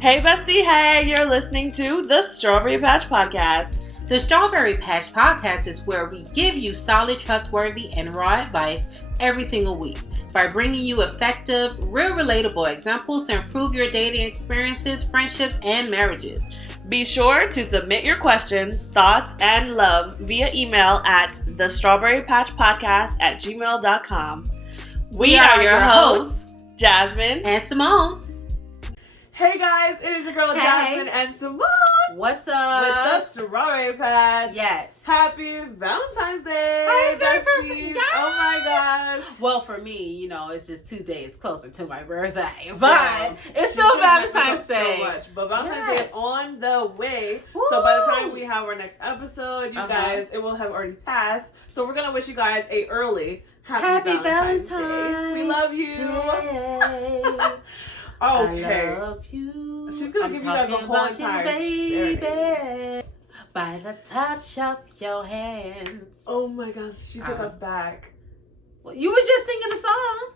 Hey, bestie, hey, you're listening to the Strawberry Patch Podcast. The Strawberry Patch Podcast is where we give you solid, trustworthy, and raw advice every single week by bringing you effective, real relatable examples to improve your dating experiences, friendships, and marriages. Be sure to submit your questions, thoughts, and love via email at thestrawberrypatchpodcast@gmail.com. We are your hosts, Jazmine and Simone. Hey guys, it is your girl Jazmine and Simone. What's up? With the Strawberry Patch. Yes. Happy Valentine's Day. Happy Valentine's Day. Yes. Oh my gosh. Well, for me, it's just 2 days closer to my birthday. But it's still Valentine's Day. So much. But Valentine's Day is on the way. Woo. So by the time we have our next episode, you guys, it will have already passed. So we're going to wish you guys a early Happy Valentine's Day. We love you. Okay. I love you. She's gonna give you guys a whole entire serenade. By the touch of your hands. Oh my gosh, she took us back. Well, you were just singing the song.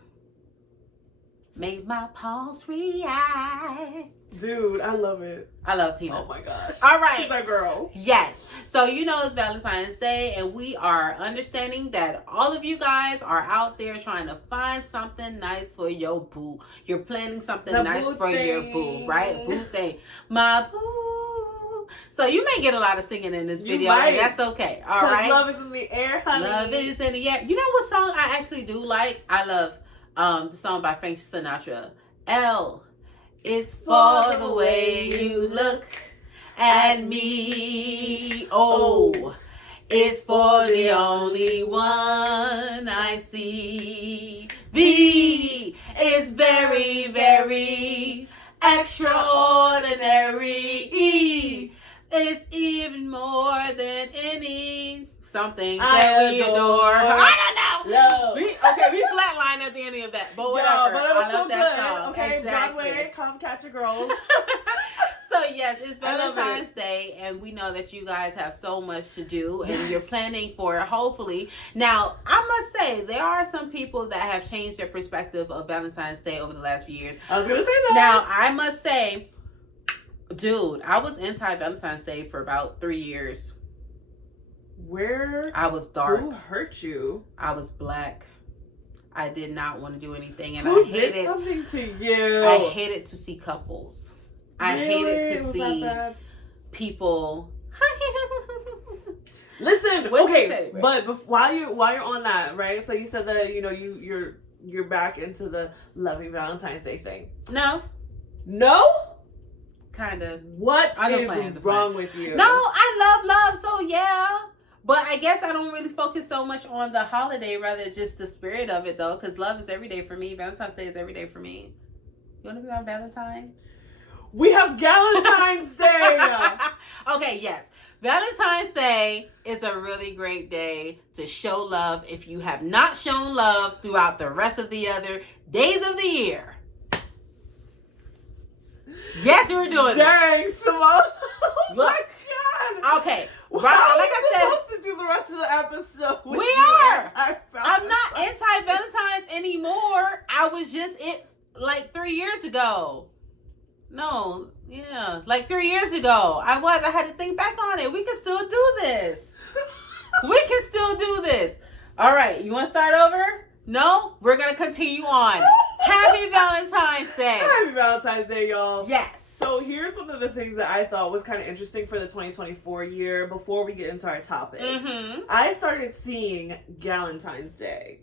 Made my pulse react. Dude, I love it. I love Tina. Oh my gosh. All right. She's our girl. Yes. So it's Valentine's Day, and we are understanding that all of you guys are out there trying to find something nice for your boo. You're planning something nice for your boo, right? Boo thing. My boo. So you may get a lot of singing in this video, and that's okay. All right. Love is in the air, honey. Love is in the air. You know what song I actually do like? I love the song by Frank Sinatra. L is for the way you look at me. O is for the only one I see. V is very, very extraordinary. E is even more than any something that we adore. I don't know. Love. We flatline at the end of that, but whatever. Yeah, but it was I so love good. that song. Okay, exactly. Broadway, come catch your girls. So yes, it's Valentine's Day, and we know that you guys have so much to do, and you're planning for it, hopefully. Now, I must say, there are some people that have changed their perspective of Valentine's Day over the last few years. I was going to say that. Now, I must say, dude, I was anti-Valentine's Day for about 3 years. Where? I was dark. Who hurt you? I was black. I did not want to do anything, and Who I hated did something to you? I hated to see couples. I really? hated to see people. Listen, okay, but while you're on that, right? So you said that you're back into the loving Valentine's Day thing. No. Kind of. What is wrong with you? No, I love, so yeah. But I guess I don't really focus so much on the holiday, rather just the spirit of it, though, because love is every day for me. Valentine's Day is every day for me. You want to be on Valentine? We have Galentines Day. Okay, yes. Valentine's Day is a really great day to show love if you have not shown love throughout the rest of the other days of the year. Yes, we're doing Dang, Simone. Oh Look. my God. Okay. Well, like I said, supposed to do the rest of the episode. We are. I'm not anti-Valentine's anymore. I was just like 3 years ago. No, yeah, like 3 years ago. I had to think back on it. We can still do this. All right, you want to start over? No? We're going to continue on. Happy Valentine's Day. Happy Valentine's Day, y'all. Yes. So here's one of the things that I thought was kind of interesting for the 2024 year before we get into our topic. Mm-hmm. I started seeing Galentine's Day.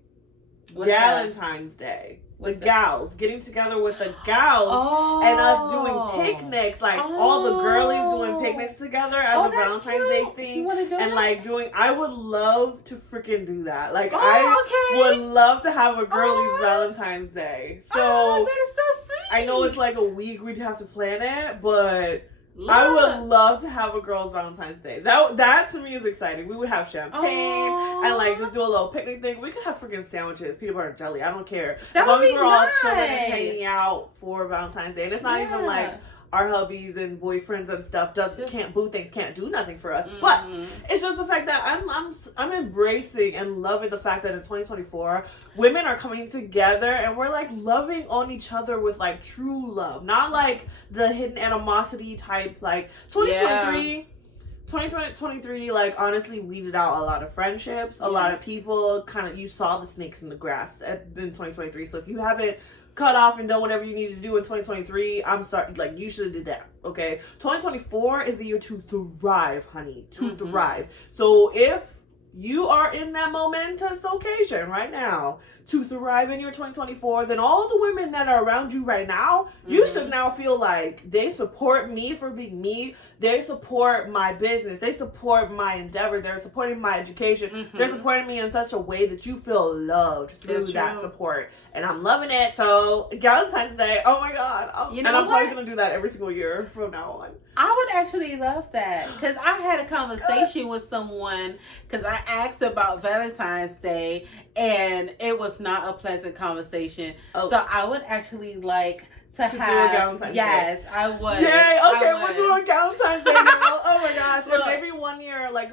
Galentine's Day. What's the gals, getting together with the gals and us doing picnics, like all the girlies doing picnics together as a Valentine's Day thing. And like I would love to freaking do that. Like I would love to have a girlies Valentine's Day. So that is so sweet. I know it's like a week we'd have to plan it, but I would love to have a girls' Valentine's Day. That to me is exciting. We would have champagne and like just do a little picnic thing. We could have freaking sandwiches, peanut butter and jelly. I don't care. As long as we're all chilling and hanging out for Valentine's Day. And it's not even like, our hubbies and boyfriends and stuff can't boo things, can't do nothing for us. But it's just the fact that I'm embracing and loving the fact that in 2024 women are coming together and we're like loving on each other with like true love, not like the hidden animosity type. Like 2023, like, honestly weeded out a lot of friendships, a lot of people. Kind of, you saw the snakes in the grass in 2023. So if you haven't cut off and done whatever you need to do in 2023, I'm sorry, like, you should have did that. Okay, 2024 is the year to thrive, honey, to thrive. So if you are in that momentous occasion right now to thrive in your 2024, then all the women that are around you right now, you should now feel like they support me for being me. They support my business. They support my endeavor. They're supporting my education. They're supporting me in such a way that you feel loved through that support. And I'm loving it. So, Galentine's Day, oh my God. I'm probably going to do that every single year from now on. I would actually love that. Because I had a conversation with someone, because I asked about Valentine's Day, and it was not a pleasant conversation. So, I would actually like to have, do a Galentine's Day. Yes, I would. Yay, okay, we're doing Galentine's Day now. Oh my gosh. And maybe one year, like,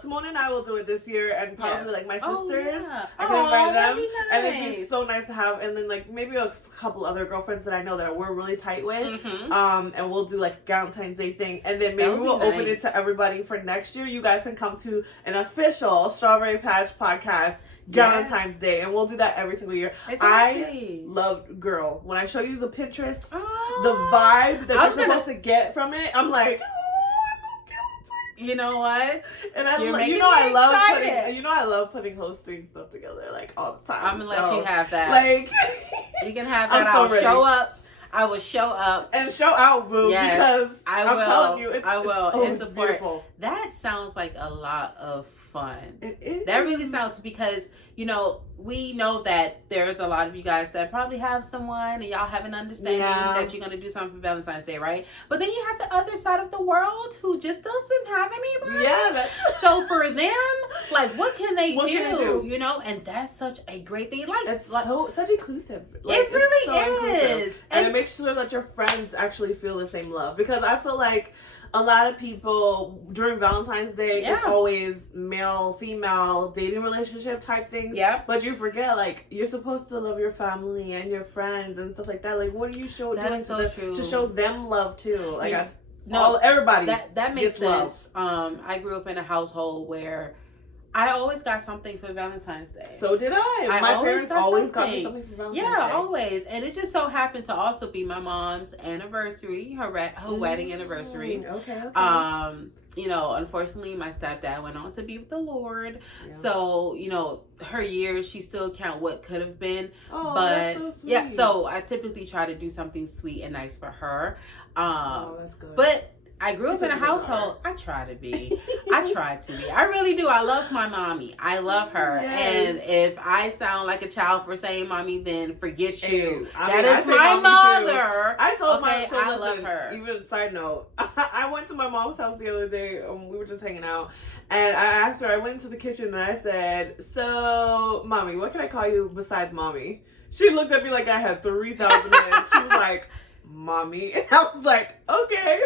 Simone and I will do it this year, and probably like my sisters. I can invite them. Nice. And it'd be so nice to have, and then like maybe a couple other girlfriends that I know that we're really tight with. And we'll do like Galentine's Day thing. And then maybe we'll open it to everybody for next year. You guys can come to an official Strawberry Patch podcast Galentine's Day, and we'll do that every single year. I love, girl, when I show you the Pinterest, the vibe that you're supposed to get from it, I'm like, you know what? And I love putting hosting stuff together like all the time. I'm gonna let you have that. Like, you can have that. I'll show up. I will show up and show out, boo. Yes, because I'm telling you, it's support. Beautiful. That sounds like a lot of fun. It is. That really sounds, because we know that there's a lot of you guys that probably have someone and y'all have an understanding that you're going to do something for Valentine's Day, right? But then you have the other side of the world who just doesn't have anybody. Yeah, that's so for them, like, what can they do? And that's such a great thing. Like, it's such inclusive. Like, it really is. And it makes sure that your friends actually feel the same love, because I feel like a lot of people during Valentine's Day, it's always male, female, dating relationship type things. Yeah. But you forget, like, you're supposed to love your family and your friends and stuff like that. Like, what are you to show them love too? Like, everybody. That makes sense. I grew up in a household where I always got something for Valentine's Day. So did I. My parents always got me something for Valentine's Day. Yeah, always. And it just so happened to also be my mom's anniversary, her wedding anniversary. Okay. Unfortunately, my stepdad went on to be with the Lord. Yeah. So, her years, she still count what could have been. Oh, that's so sweet. Yeah, so I typically try to do something sweet and nice for her. That's good. But I grew up in a household. I try to be. I really do. I love my mommy. I love her. Yes. And if I sound like a child for saying mommy, then forget you. That is my mother. I told I love her. Even side note, I went to my mom's house the other day. We were just hanging out. And I asked her, I went into the kitchen and I said, so, mommy, what can I call you besides mommy? She looked at me like I had 3,000 names. She was like, mommy. And I was like, okay.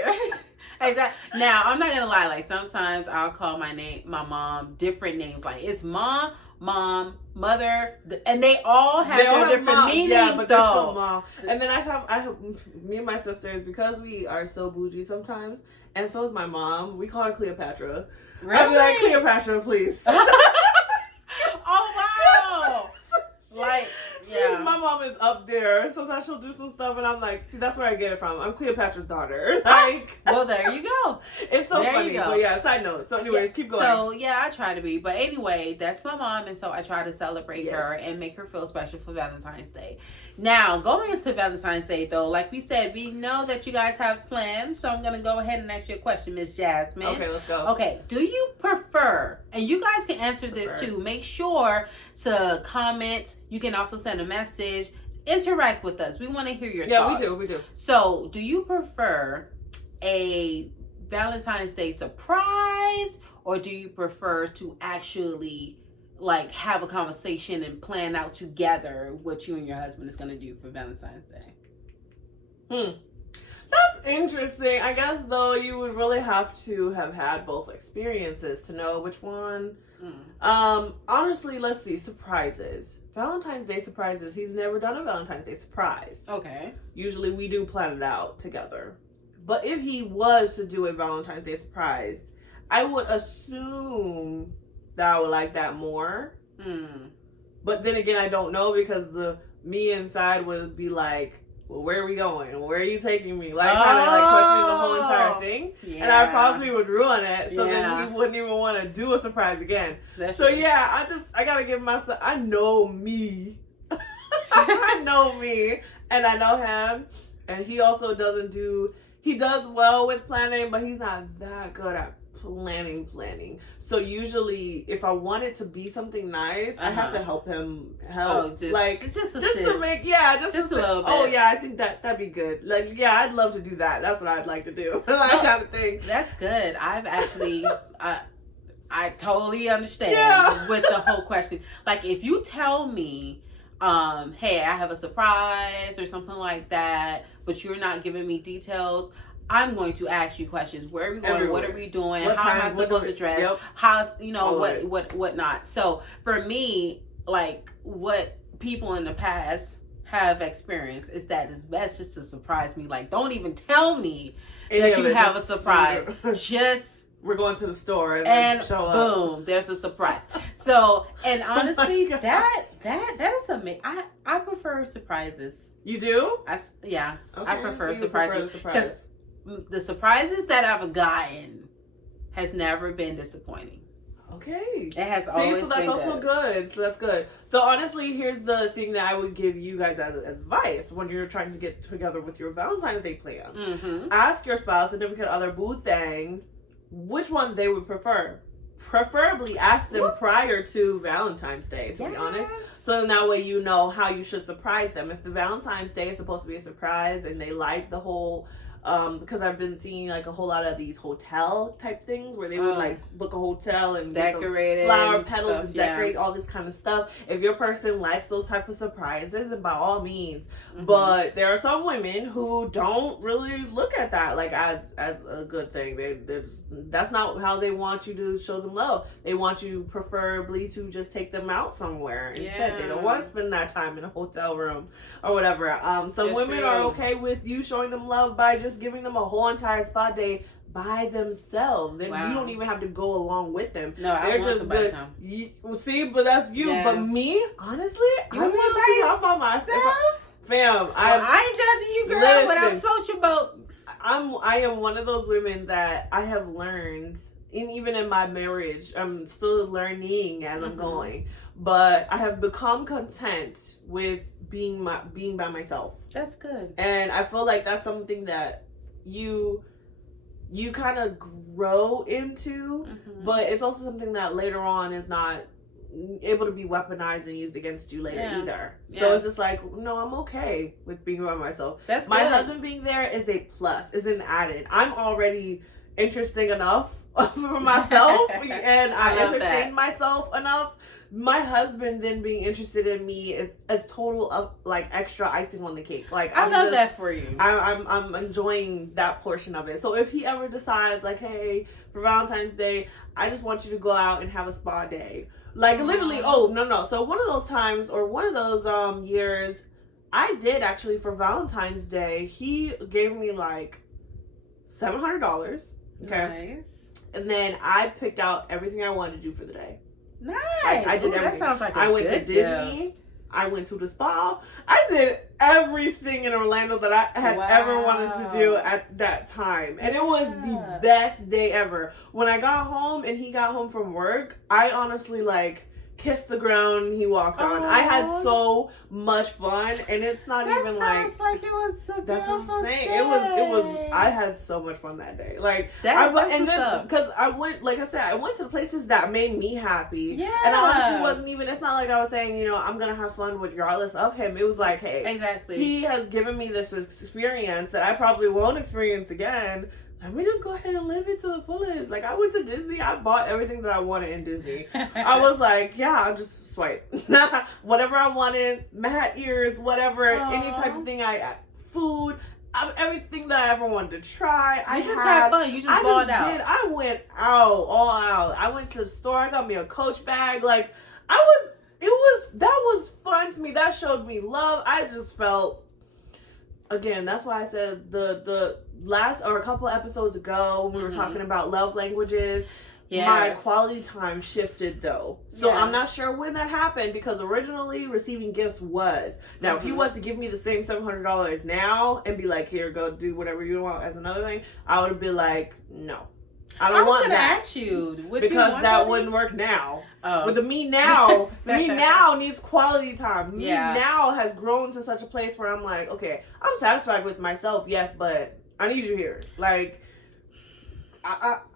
Exactly. Now, I'm not gonna lie. Like, sometimes I'll call my mom, different names. Like, it's mom, mother, and they all have their different meanings. Yeah, but they're still mom. And then I have me and my sisters, because we are so bougie sometimes, and so is my mom. We call her Cleopatra. Really? I'd be like, Cleopatra, please. Oh wow! Like. Yeah. My mom is up there. Sometimes she'll do some stuff, and I'm like, see, that's where I get it from. I'm Cleopatra's daughter. Like, well, there you go. It's so funny. But yeah, side note. So, anyways, keep going. So, yeah, I try to be. But anyway, that's my mom, and so I try to celebrate her and make her feel special for Valentine's Day. Now, going into Valentine's Day, though, like we said, we know that you guys have plans, so I'm going to go ahead and ask you a question, Miss Jazmine. Okay, let's go. Okay, do you prefer, and you guys can answer this too, make sure to comment. You can also send a message. Interact with us. We want to hear your thoughts. Yeah, we do. So, do you prefer a Valentine's Day surprise, or do you prefer to actually like have a conversation and plan out together what you and your husband is going to do for Valentine's Day? That's interesting. I guess, though, you would really have to have had both experiences to know which one. Honestly, let's see. Surprises. Valentine's Day surprises. He's never done a Valentine's Day surprise. Okay. Usually we do plan it out together. But if he was to do a Valentine's Day surprise, I would assume that I would like that more. But then again, I don't know, because me inside would be like, well, where are we going? Where are you taking me? Like, kind of like questioning the whole entire thing. Yeah. And I probably would ruin it. So then he wouldn't even want to do a surprise again. That's true. Yeah, I got to give myself, I know me. I know me. And I know him. And he also he does well with planning, but he's not that good at planning. So usually, if I want it to be something nice, I have to help him just to make, just a little bit. Oh yeah, I think that'd be good. Like, yeah, I'd love to do that. That's what I'd like to do. Kind of thing. That's good. I've actually, I totally understand with the whole question. Like, if you tell me, hey, I have a surprise or something like that, but you're not giving me details, I'm going to ask you questions. Where are we going? Everywhere. What are we doing? How am I supposed to dress? Yep. How's, what not? So for me, like, what people in the past have experienced is that it's best just to surprise me. Like, don't even tell me that you have a surprise. Just we're going to the store and show up. Boom, there's a surprise. So, and honestly, that's amazing. I prefer surprises. You do? Okay, I prefer surprises. Because the surprises that I've gotten has never been disappointing. Okay. It has always been. So that's also good. So that's good. So honestly, here's the thing that I would give you guys as advice when you're trying to get together with your Valentine's Day plans. Ask your spouse, significant other, boo thing, which one they would prefer. Preferably ask them prior to Valentine's Day, to be honest. So in that way you know how you should surprise them. If the Valentine's Day is supposed to be a surprise and they like the whole... because I've been seeing like a whole lot of these hotel type things where they would like book a hotel and decorate it, flower petals stuff, and decorate all this kind of stuff. If your person likes those type of surprises, then by all means. But there are some women who don't really look at that like as a good thing. That's not how they want you to show them love. They want you preferably to just take them out somewhere instead. They don't want to spend that time in a hotel room or whatever. Some women are okay with you showing them love by just giving them a whole entire spa day by themselves. And you don't even have to go along with them. No, they're just good. See, but that's you. Yeah. But me, honestly, I'm by myself. Fam, I ain't judging you, girl, but I'll float your boat. I am one of those women that I have learned, and even in my marriage, I'm still learning as I'm going. But I have become content with being by myself. That's good. And I feel like that's something that you kind of grow into, but it's also something that later on is not able to be weaponized and used against you later either. So it's just like, no, I'm okay with being by myself. That's my good. husband being there is a plus, is an added. I'm already interesting enough for myself and I entertain myself enough. My husband then being interested in me is total of like extra icing on the cake. Like I love that for you. I'm enjoying that portion of it. So if he ever decides like, hey, for Valentine's Day, I just want you to go out and have a spa day. Like literally, no. So one of those times or one of those years, I did actually for Valentine's Day. He gave me like $700. Okay. Nice. And then I picked out everything I wanted to do for the day. Nice. I did everything. That sounds like I went to Disney. Deal. I went to the spa. I did everything in Orlando that I had ever wanted to do at that time. And it was the best day ever. When I got home and he got home from work, I honestly like kissed the ground he walked on. I had so much fun, and it's not even like it was so that's what I'm saying. Day. It was I had so much fun that day. Like because I went, like I said, I went to the places that made me happy. Yeah. And I honestly wasn't even, it's not like I was saying, I'm gonna have fun regardless of him. It was like, hey, exactly. He has given me this experience that I probably won't experience again. Let me just go ahead and live it to the fullest. Like, I went to Disney. I bought everything that I wanted in Disney. I was like, I'll just swipe. Whatever I wanted, mat ears, whatever, any type of thing food, everything that I ever wanted to try. I just had fun. You just balled out. I went all out. I went to the store. I got me a Coach bag. Like, that was fun to me. That showed me love. I just felt, again, that's why I said the last, or a couple episodes ago, when we were talking about love languages, my quality time shifted though. So I'm not sure when that happened, because originally receiving gifts was. Now, if he was to give me the same $700 now and be like, here, go do whatever you want as another thing, I would be like, no. I don't want that. I was gonna ask you, because that wouldn't work now. But the me now needs quality time. Me now has grown to such a place where I'm like, okay, I'm satisfied with myself, yes, but I need you here. Like,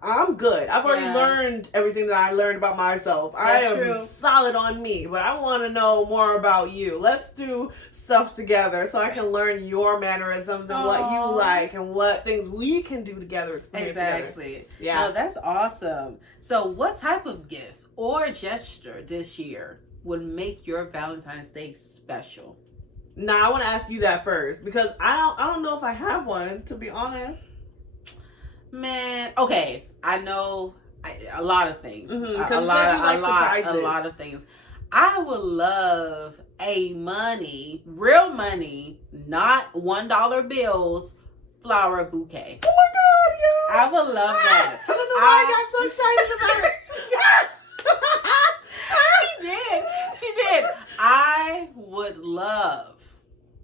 I'm good. I've already learned everything that I learned about myself. I am solid on me, but I want to know more about you. Let's do stuff together so I can learn your mannerisms and what you like and what things we can do together. Exactly. Yeah. No, that's awesome. So what type of gift or gesture this year would make your Valentine's Day special? Now, I want to ask you that first, because I don't know if I have one, to be honest. Man, okay, I know a lot of things. A lot of things. I would love real money, not $1 bills, flower bouquet. Oh my God, yeah! I would love that. I don't know why I got so excited about it. She did. I would love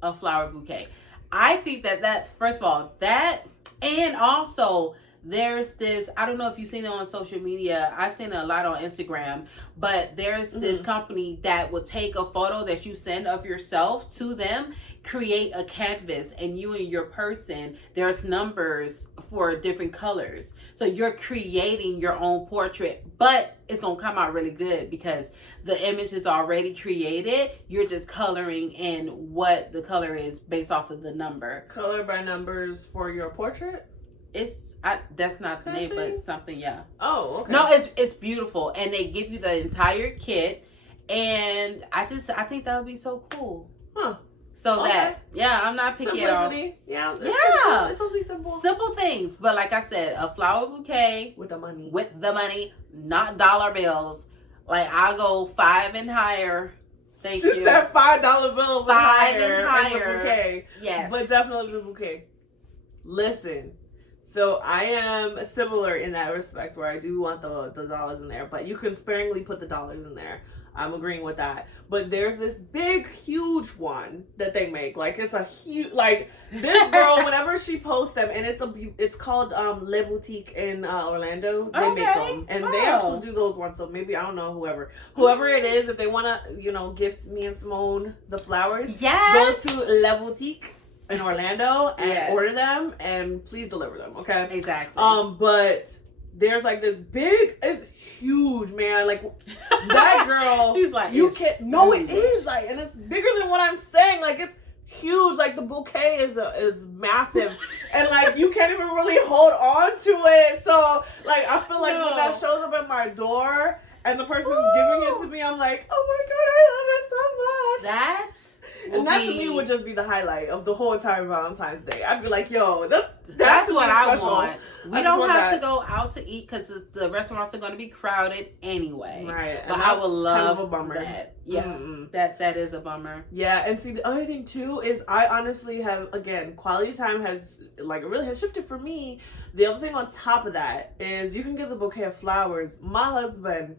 a flower bouquet. I think that's, first of all, that. And also, there's this, I don't know if you've seen it on social media. I've seen it a lot on Instagram. But there's this company that will take a photo that you send of yourself to them, create a canvas, and you and your person, there's numbers for different colors. So you're creating your own portrait. But it's going to come out really good because the image is already created. You're just coloring in what the color is based off of the number. Color by numbers for your portrait? That's not the name, but something, Oh, okay. No, it's beautiful. And they give you the entire kit. And I think that would be so cool. Huh. So I'm not picky at all. Simplicity. Yeah. It's only simple. Simple things. But like I said, a flower bouquet. With the money, not dollar bills. Like, I'll go 5 and higher. Thank you. She said $5 bills 5 and higher. Bouquet. Yes. But definitely the bouquet. Listen. So I am similar in that respect, where I do want the dollars in there, but you can sparingly put the dollars in there. I'm agreeing with that. But there's this big, huge one that they make. Like, it's a huge, like, this girl, whenever she posts them, and it's called Le Boutique in Orlando. They make them. And they also do those ones. So maybe, I don't know, whoever it is, if they want to, gift me and Simone the flowers, go to Le Boutique in Orlando and order them, and please deliver them, okay? Exactly. But there's like this big, it's huge, man. Like, that girl, she's like, you can't. No, it is like, and it's bigger than what I'm saying. Like, it's huge. Like, the bouquet is massive, and like, you can't even really hold on to it. So like, I feel like when that shows up at my door and the person's giving it to me, I'm like, oh my God, I love it so much. That to me would just be the highlight of the whole entire Valentine's Day. I'd be like, yo, that's what I want. We don't have to go out to eat because the restaurants are going to be crowded anyway. Right. But I would love kind of a bummer. that. Yeah, that is a bummer. Yeah, and see, the other thing too is I honestly have, again, quality time has shifted for me. The other thing on top of that is you can get the bouquet of flowers. My husband,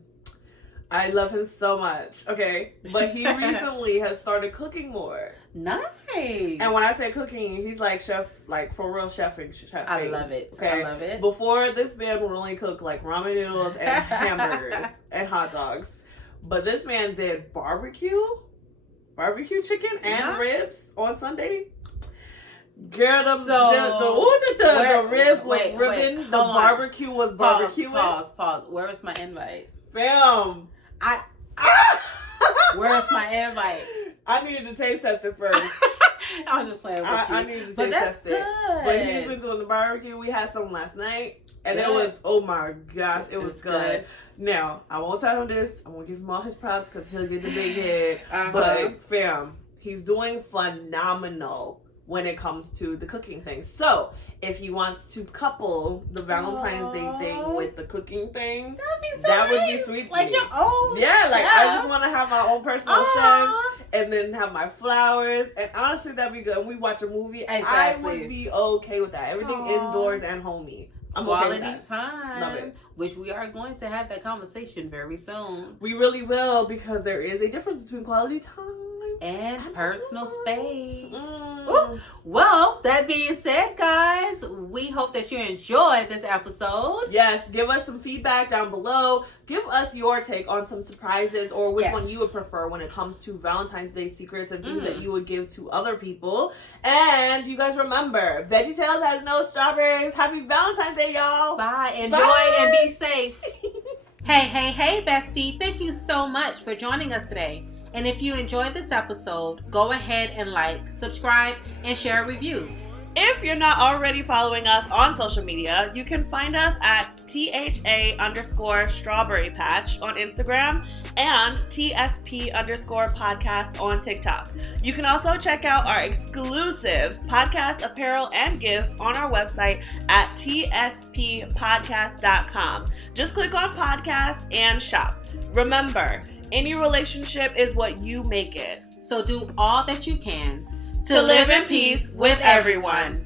I love him so much, okay? But he recently has started cooking more. Nice. And when I say cooking, he's like chef, like for real chefing. I love it. Okay? I love it. Before, this man would only cook like ramen noodles and hamburgers and hot dogs. But this man did barbecue chicken and ribs on Sunday. Girl, the ribs was ribbon. The barbecue was barbecue. Pause. Where is my invite? Fam. Where's my invite? I needed to taste test it first. I was just playing with you. I needed to taste test it. But he's been doing the barbecue. We had some last night, and it was, oh my gosh, it was good. Now, I won't tell him this. I won't give him all his props because he'll get the big head. But fam, he's doing phenomenal. when it comes to the cooking thing. So if he wants to couple the Valentine's Day thing with the cooking thing, that would be sweet to like me. Your own I just want to have my own personal chef and then have my flowers, and honestly that'd be good. We watch a movie, exactly. I would be okay with that. Everything indoors and homey. I'm quality okay with that. time. Love it. Which we are going to have that conversation very soon. We really will, because there is a difference between quality time and personal space. Well, that being said, guys, we hope that you enjoyed this episode. Yes, give us some feedback down below. Give us your take on some surprises, or which one you would prefer when it comes to Valentine's Day secrets and things that you would give to other people. And you guys remember, VeggieTales has no strawberries. Happy Valentine's Day, y'all. Bye. Enjoy and be safe. Hey, bestie. Thank you so much for joining us today. And if you enjoyed this episode, go ahead and like, subscribe, and share a review. If you're not already following us on social media, you can find us at THA_strawberry patch on Instagram and TSP_podcast on TikTok. You can also check out our exclusive podcast apparel and gifts on our website at tspodcast.com. Just click on podcast and shop. Remember, any relationship is what you make it. So do all that you can to live in peace with everyone.